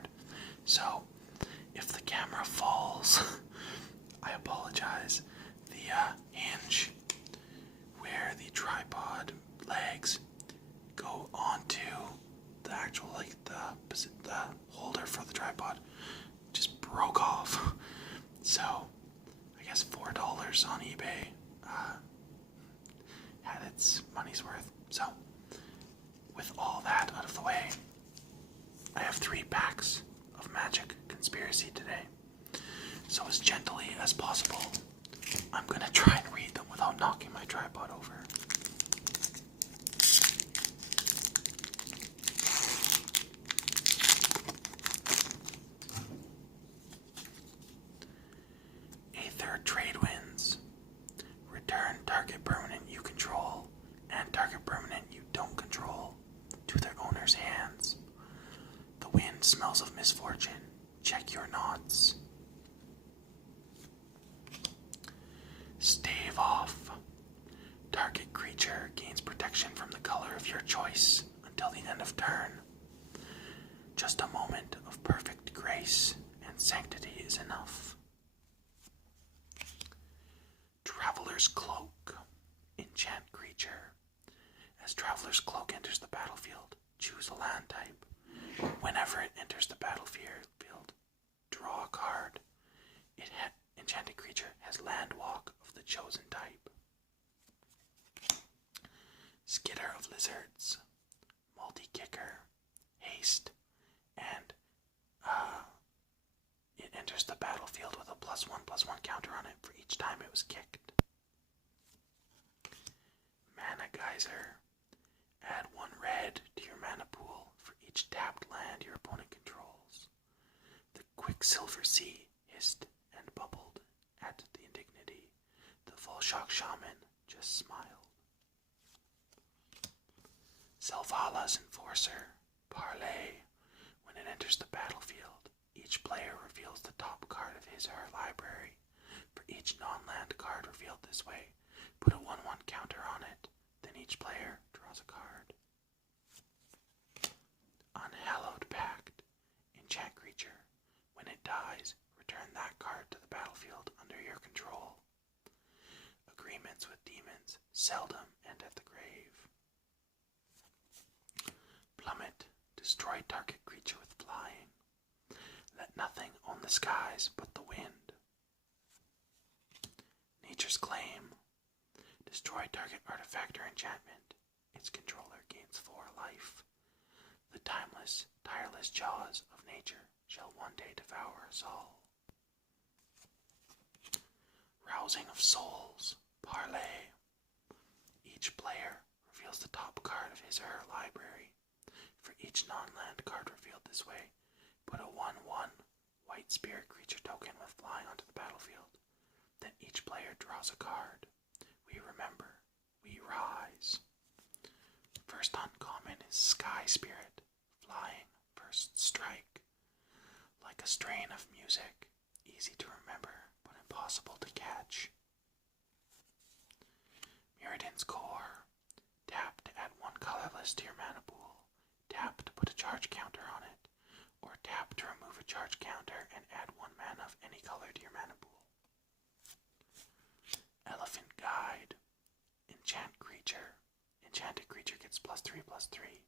card. So if the camera falls, I apologize. The hinge where the tripod legs go onto the actual, like the holder for the tripod just broke off. So I guess $4 on eBay had its money's worth. So with all that out of the way, I have 3 packs of Magic Conspiracy today. So as gently as possible, I'm going to try and read them without knocking my tripod over. Aether Trade Winds. Return target permanent you control and target permanent you don't control to their owner's hands. The wind smells of misfortune. Check your knots. Stave Off. Target creature gains protection from the color of your choice until the end of turn. Just a moment of perfect grace and sanctity is enough. Traveler's Cloak. Enchant creature. As Traveler's Cloak enters the battlefield, choose a land type. Whenever it enters the battlefield, draw a card. Enchanted creature has land walk of the chosen type. Skitter of Lizards. Multi-kicker. Haste. And it enters the battlefield with a +1/+1 counter on it for each time it was kicked. Mana Geyser. Add 1 red to your mana pool for each tapped land your opponent controls. The Quicksilver Sea hissed and bubbled at the indignity. The Full Shock Shaman just smiled. Selvalla's Enforcer. Parlay. When it enters the battlefield, each player reveals the top card of his or her library. For each non-land card revealed this way, put a 1/1 counter on it. Then each player draws a card. Unhallowed Pact. Enchant creature. When it dies, return that card to the battlefield under your control. Agreements with demons seldom end at the grave. Plummet. Destroy target creature with flying. Let nothing own the skies but the wind. Nature's Claim. Destroy target artifact or enchantment. Its controller gains 4 life. The tireless jaws of nature shall one day devour us all. Rousing of Souls. Parlay. Each player reveals the top card of his or her library. For each non-land card revealed this way, put a 1/1 white spirit creature token with flying onto the battlefield. Then each player draws a card. We remember, we rise. First uncommon is Sky Spirit. Flying, first strike. Like a strain of music, easy to remember, but impossible to catch. Meridian's Core. Tap to add 1 colorless to your mana pool. Tap to put a charge counter on it. Or tap to remove a charge counter and add 1 mana of any color to your mana pool. Elephant Guide. Enchant creature. Enchanted creature gets +3/+3.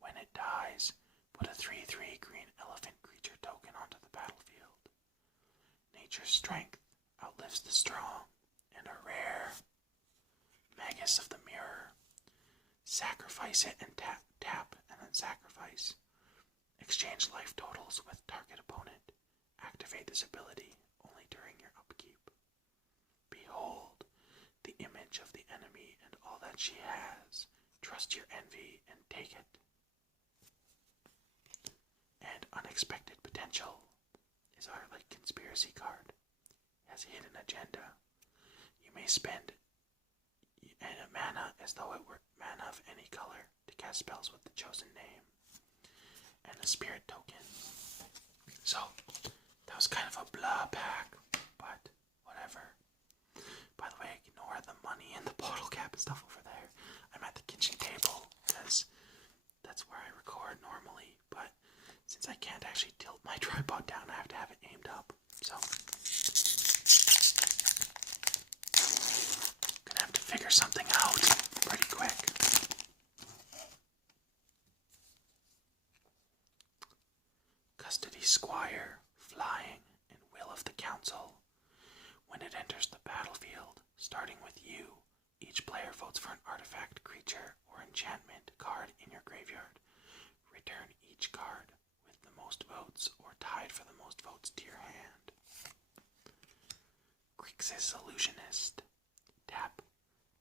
When it dies, put a 3/3 green elephant creature token onto the battlefield. Nature's strength outlives the strong, and a rare Magus of the Mirror. Sacrifice it and tap and then sacrifice. Exchange life totals with target opponent. Activate this ability only during your upkeep. Behold the image of the enemy and all that she has. Trust your envy and take it. And Unexpected Potential is our conspiracy card. It has a hidden agenda. You may spend mana as though it were mana of any color to cast spells with the chosen name. And a spirit token. So, that was kind of a blah pack, but whatever. By the way, ignore the money and the bottle cap and stuff over there. I'm at the kitchen table because that's where I record normally, but since since I can't actually tilt my tripod down, I have to have it aimed up. So, gonna have to figure something out pretty quick. Custody Squire, Flying, and Will of the Council. When it enters the battlefield, starting with you, each player votes for an artifact, creature, or enchantment card in your graveyard. Return each card with the most votes or tied for the most votes to your hand. Grixis Illusionist. Tap.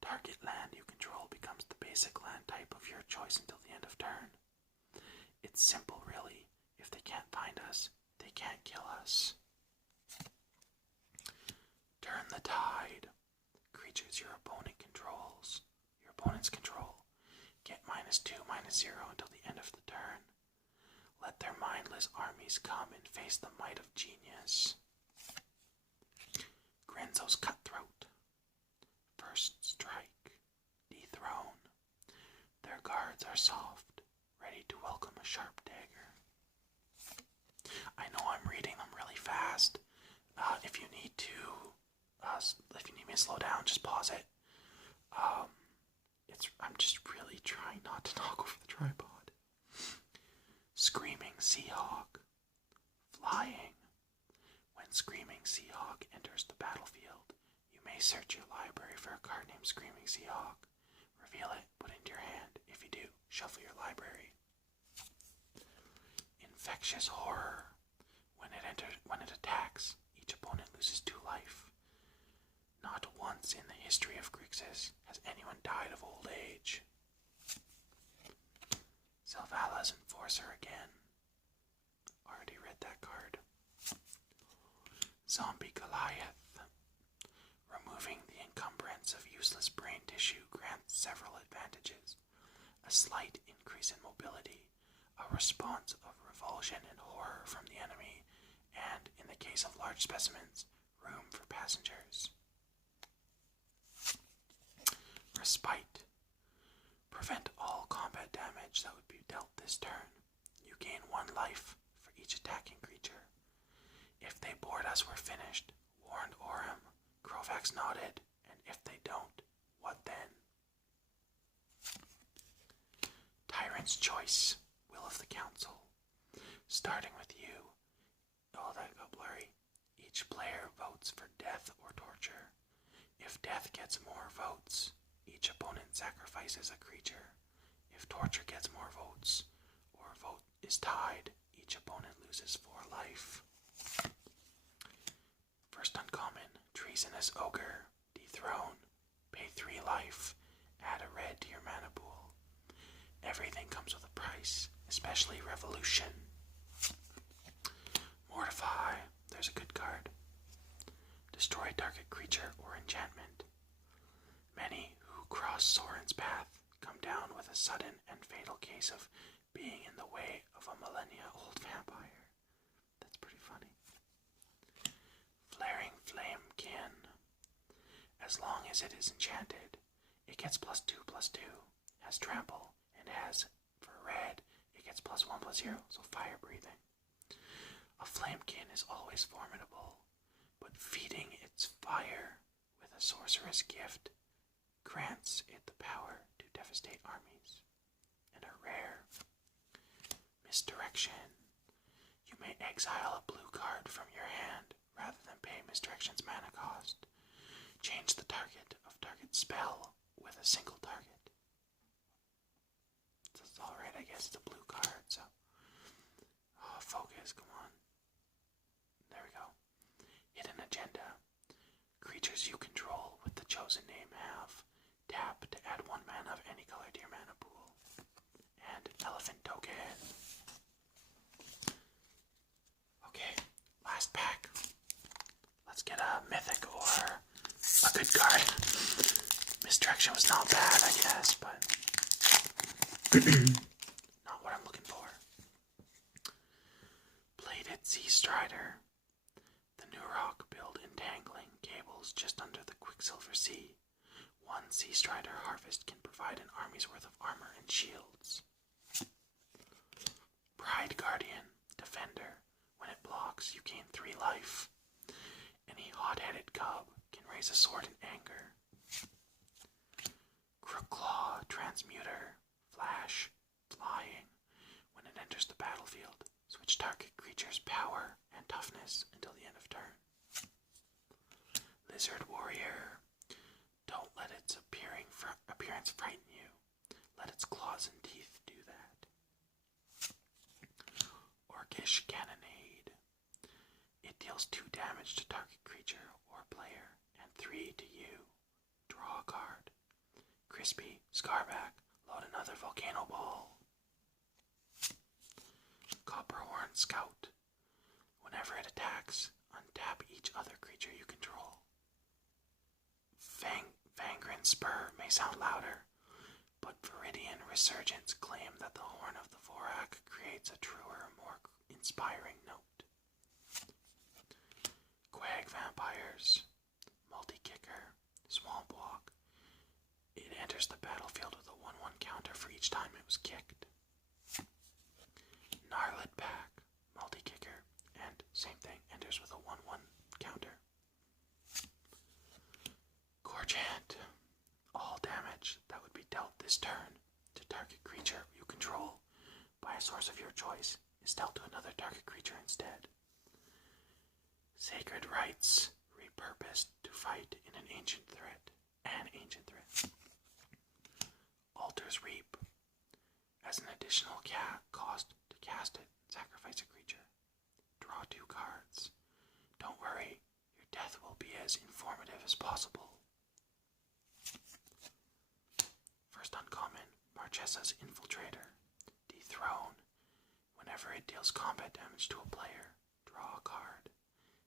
Target land you control becomes the basic land type of your choice until the end of turn. It's simple, really. If they can't find us, they can't kill us. Turn the Tide. Creatures your opponents control, get -2/-0 until the end of the turn. Let their mindless armies come and face the might of genius. Grenzo's Cutthroat. First strike. Dethrone. Their guards are soft, ready to welcome a sharp dagger. I know I'm reading them really fast. If you need me to slow down, just pause it. I'm just really trying not to knock over the tripod. Screaming Seahawk. Flying. When Screaming Seahawk enters the battlefield, you may search your library for a card named Screaming Seahawk. Reveal it, put it into your hand. If you do, shuffle your library. Infectious Horror. When it attacks, each opponent loses 2 life. Not once in the history of Grixis has anyone died of old age. Selvalla's Enforcer again. Already read that card. Zombie Goliath. Removing the encumbrance of useless brain tissue grants several advantages. A slight increase in mobility, a response of revulsion and horror from the enemy, and, in the case of large specimens, room for passengers. Respite. Prevent all combat damage that would be dealt this turn. You gain 1 life for each attacking creature. If they board us, we're finished. Warned Orem. Krovax nodded. And if they don't, what then? Tyrant's Choice. Will of the Council. Starting with you. Oh, that got blurry. Each player votes for death or torture. If death gets more votes, each opponent sacrifices a creature. If torture gets more votes, or a vote is tied, each opponent loses 4 life. First uncommon, Treasonous Ogre. Dethrone. Pay 3 life. Add a red to your mana pool. Everything comes with a price, especially Revolution. Mortify. There's a good card. Destroy target creature or enchantment. Many who cross Soren's path come down with a sudden and fatal case of being in the way of a millennia-old vampire. That's pretty funny. Flaring Flamekin. As long as it is enchanted, it gets +2/+2, has trample, and has, for red, it gets +1/+0, so fire breathing. A Flamekin is always formidable, but feeding its fire with a sorceress gift grants it the power to devastate armies. And a rare, Misdirection. You may exile a blue card from your hand rather than pay Misdirection's mana cost. Change the target of target spell with a single target. That's alright, I guess it's a blue card, so. Oh, focus, come on. There we go. Hidden Agenda. Creatures you control with the chosen name have tap to add 1 mana of any color to your mana pool. And Elephant Token. Okay, last pack. Let's get a mythic or a good card. Misdirection was not bad, I guess, but not what I'm looking for. Bladed Sea Strider. The new rock build entangling cables just under the Quicksilver Sea. 1 Sea Strider harvest can provide an army's worth of armor and shields. Pride Guardian. attacks, you gain 3 life. Any hot-headed cub can raise a sword in anger. Crookclaw, Transmuter, Flash, Flying. When it enters the battlefield, switch target creature's power and toughness until the end of turn. Lizard Warrior. Don't let its appearance frighten you. Let its claws and teeth do that. Orcish Cannonade. It deals 2 damage to target creature or player, and 3 to you. Draw a card. Crispy, Scarback, load another volcano ball. Copperhorn Scout. Whenever it attacks, untap each other creature you control. Vangren Spur may sound louder, but Viridian Resurgence claim that the horn of the Vorak creates a truer, more inspiring note. Quag Vampires. Multi-kicker. Small block. It enters the battlefield with a 1/1 counter for each time it was kicked. Gnarled Pack. Multi-kicker. And same thing, enters with a 1/1 counter. Gorgant. All damage that would be dealt this turn to target creature you control by a source of your choice is dealt to another target creature instead. Sacred Rites. Repurposed to fight in an ancient threat. Altar's Reap. As an additional cost to cast it, sacrifice a creature. Draw 2 cards. Don't worry, your death will be as informative as possible. First uncommon, Marchesa's Infiltrator. Dethrone. Whenever it deals combat damage to a player, draw a card.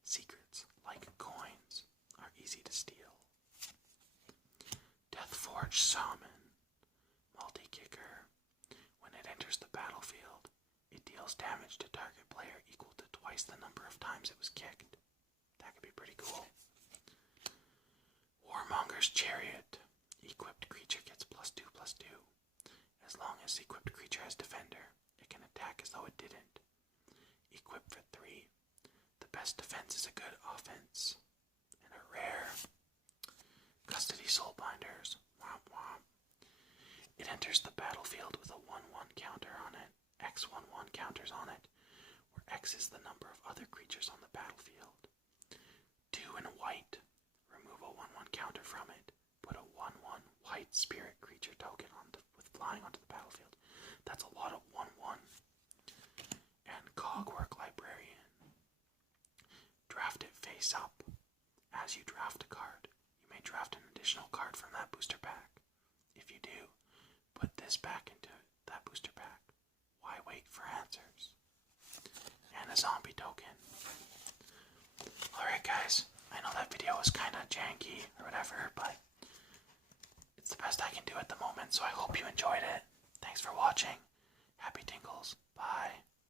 Secrets, like coins, are easy to steal. Deathforge Shaman. Multi-kicker. When it enters the battlefield, it deals damage to target player equal to twice the number of times it was kicked. That could be pretty cool. Warmonger's Chariot. Equipped creature gets +2/+2. As long as equipped creature has Defender, it can attack as though it didn't. Equipped for 3. The best defense is a good offense. And a rare. Custody Soulbinders. Womp womp. It enters the battlefield with a 1/1 counter on it. X 1/1 counters on it, where X is the number of other creatures on the battlefield. 2 in white. Remove a 1/1 counter from it. Put a 1/1 white spirit creature token with flying onto the battlefield. That's a lot of 1/1. And Cogwork Librarian. Draft it face up. As you draft a card, you may draft an additional card from that booster pack. If you do, put this back into that booster pack. Why wait for answers? And a zombie token. Alright guys, I know that video was kinda janky or whatever, but it's the best I can do at the moment, so I hope you enjoyed it. Thanks for watching. Happy tingles. Bye.